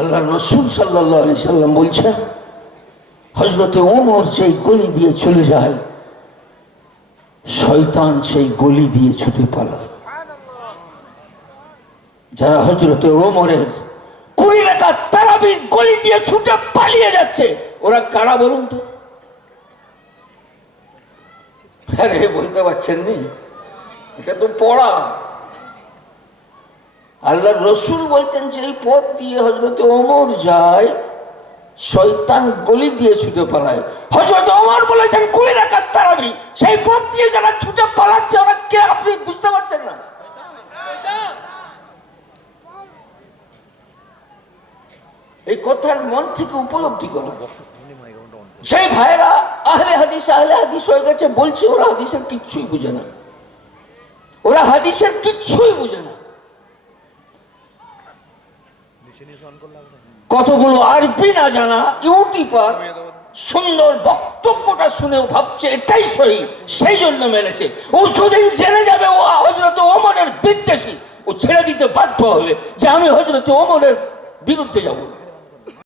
আল্লাহ রসুল সাল্লাল্লাহু আলাইহি সাল্লাম বলছেন, হযরতে ওমর সেই গলি দিয়ে চলে যায়, শয়তান সেই গলি দিয়ে ছুটে পালায়। যারা হযরতে ওমরের 20 রাকাত তারাবির গলি দিয়ে ছুটে পালিয়ে যাচ্ছে, ওরা কারা বলুন তো? আরে বলতে পারছেন নি? এটা তো পড়া। আল্লাহ রসুল বলছেন যে এই পথ দিয়ে হযরতে ওমর যায়, শয়তান গলি দিয়ে ছুটে পালায়। হযরত ওমর বলেছেন 20 রাকাত তারাবি, সেই পথ দিয়ে যারা ছুটে পালাচ্ছে ওরা কে আপনি বুঝতে পারছেন না? এই কথার মন থেকে উপলব্ধি করা। সেই ভাইরা আহলে হাদিস হয়ে গেছে, বলছে ওরা হাদিসের কিচ্ছুই বুঝে না, ওরা হাদিসের কিচ্ছুই বুঝে না। কতগুলো আরবি না জানা ইউটিউবার সুন্দর বক্তব্যটা শুনেও ভাবছে এটাই সহি, সেই জন্য মেনেছে। ও সুদিন জেনে যাবে ও হযরত ওমরের বিদ্বেষী, ও ছেড়ে দিতে বাধ্য হবে যে আমি হযরত ওমরের বিরুদ্ধে যাব।